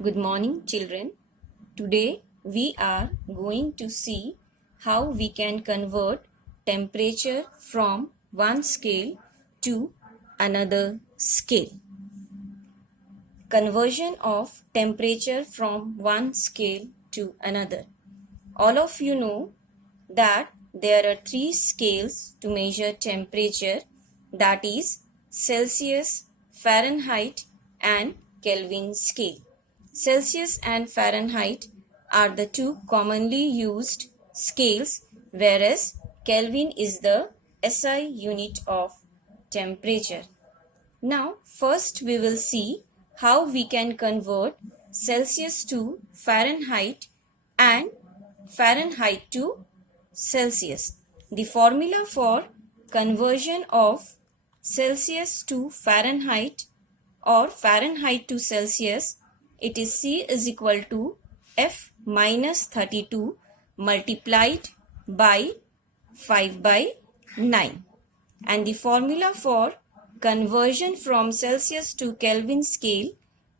Good morning, children. Today we are going to see how we can convert temperature from one scale to another scale. Conversion of temperature from one scale to another. All of you know that there are three scales to measure temperature, that is Celsius, Fahrenheit and Kelvin scale. Celsius and Fahrenheit are the two commonly used scales, whereas Kelvin is the SI unit of temperature. Now, first we will see how we can convert Celsius to Fahrenheit and Fahrenheit to Celsius. The formula for conversion of Celsius to Fahrenheit or Fahrenheit to Celsius, it is C is equal to F minus 32 multiplied by 5 by 9. And the formula for conversion from Celsius to Kelvin scale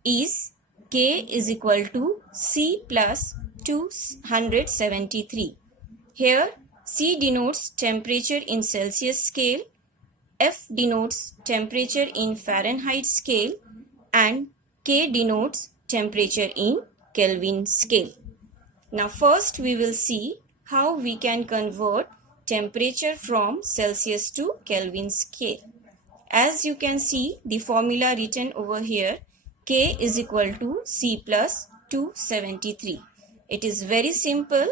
is K is equal to C plus 273. Here C denotes temperature in Celsius scale, F denotes temperature in Fahrenheit scale and K denotes temperature in Kelvin scale. Now first we will see how we can convert temperature from Celsius to Kelvin scale. As you can see the formula written over here, K is equal to C plus 273. It is very simple.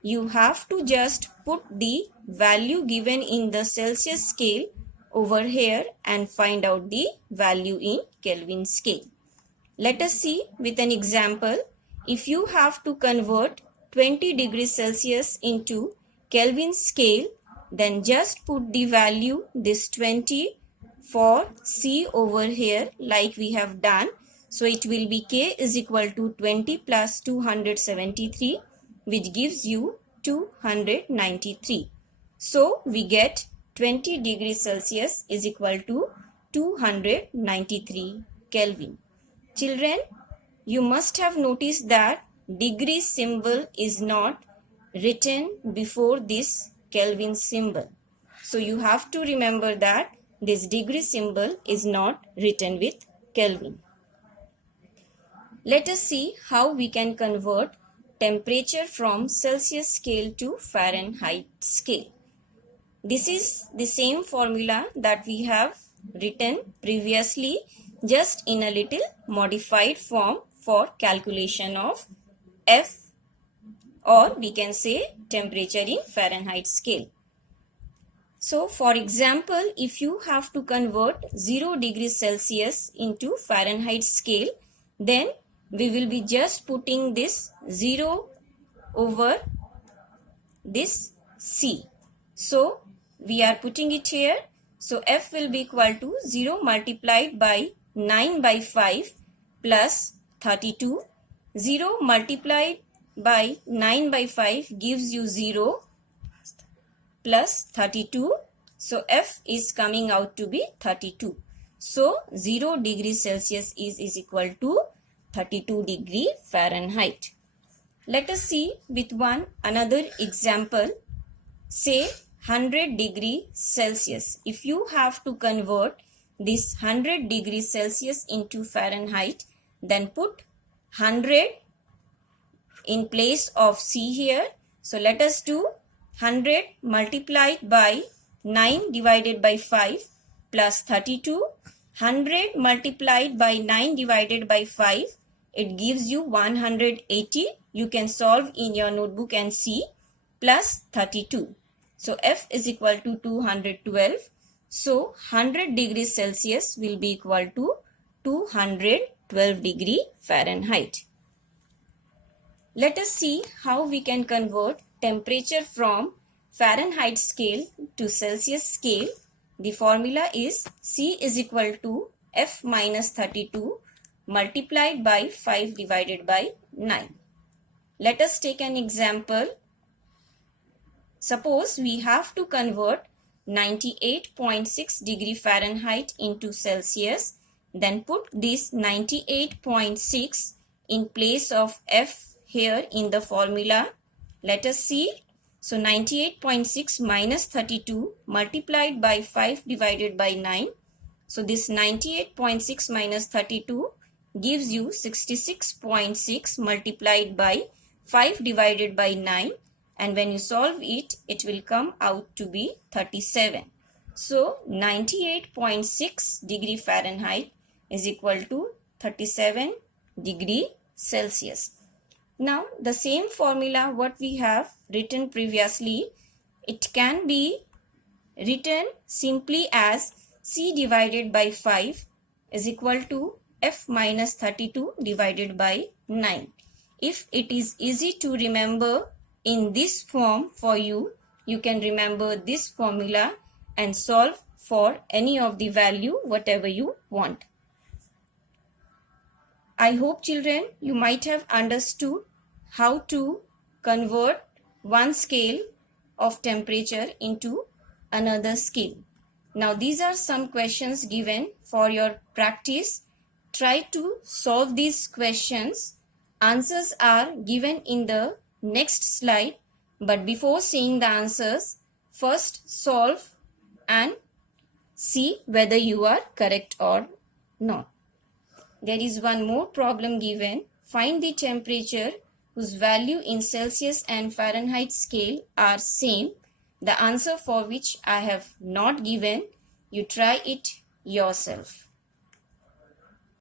You have to just put the value given in the Celsius scale over here and find out the value in Kelvin scale. Let us see with an example. If you have to convert 20 degrees Celsius into Kelvin scale, then just put the value this 20 for C over here like we have done. So it will be K is equal to 20 plus 273, which gives you 293. So we get 20 degrees Celsius is equal to 293 Kelvin. Children, you must have noticed that degree symbol is not written before this Kelvin symbol. So you have to remember that this degree symbol is not written with Kelvin. Let us see how we can convert temperature from Celsius scale to Fahrenheit scale. This is the same formula that we have written previously, just in a little modified form for calculation of F, or we can say temperature in Fahrenheit scale. So for example, if you have to convert 0 degrees Celsius into Fahrenheit scale, then we will be just putting this 0 over this C. So we are putting it here. So F will be equal to 0 multiplied by 9 by 5 plus 32. 0 multiplied by 9 by 5 gives you 0 plus 32. So F is coming out to be 32. So 0 degree Celsius is equal to 32 degree Fahrenheit. Let us see with another example. Say 100 degree Celsius. If you have to convert this 100 degrees Celsius into Fahrenheit, then put 100 in place of C here. So let us do 100 multiplied by 9 divided by 5 plus 32. 100 multiplied by 9 divided by 5, it gives you 180. You can solve in your notebook and see, plus 32. So F is equal to 212. So 100 degrees Celsius will be equal to 212 degree Fahrenheit. Let us see how we can convert temperature from Fahrenheit scale to Celsius scale. The formula is C is equal to F minus 32 multiplied by 5 divided by 9. Let us take an example. Suppose we have to convert 98.6 degree Fahrenheit into Celsius, then put this 98.6 in place of F here in the formula. Let us see. So 98.6 minus 32 multiplied by 5 divided by 9. So this 98.6 minus 32 gives you 66.6 multiplied by 5 divided by 9, and when you solve it, it will come out to be 37. So 98.6 degree Fahrenheit is equal to 37 degree Celsius. Now the same formula what we have written previously, it can be written simply as C divided by 5 is equal to F minus 32 divided by 9. If it is easy to remember in this form for you, you can remember this formula and solve for any of the value whatever you want. I hope children you might have understood how to convert one scale of temperature into another scale. Now these are some questions given for your practice. Try to solve these questions. Answers are given in the next slide, but before seeing the answers, first solve and see whether you are correct or not. There is one more problem given. Find the temperature whose value in Celsius and Fahrenheit scale are same. The answer for which I have not given. You try it yourself.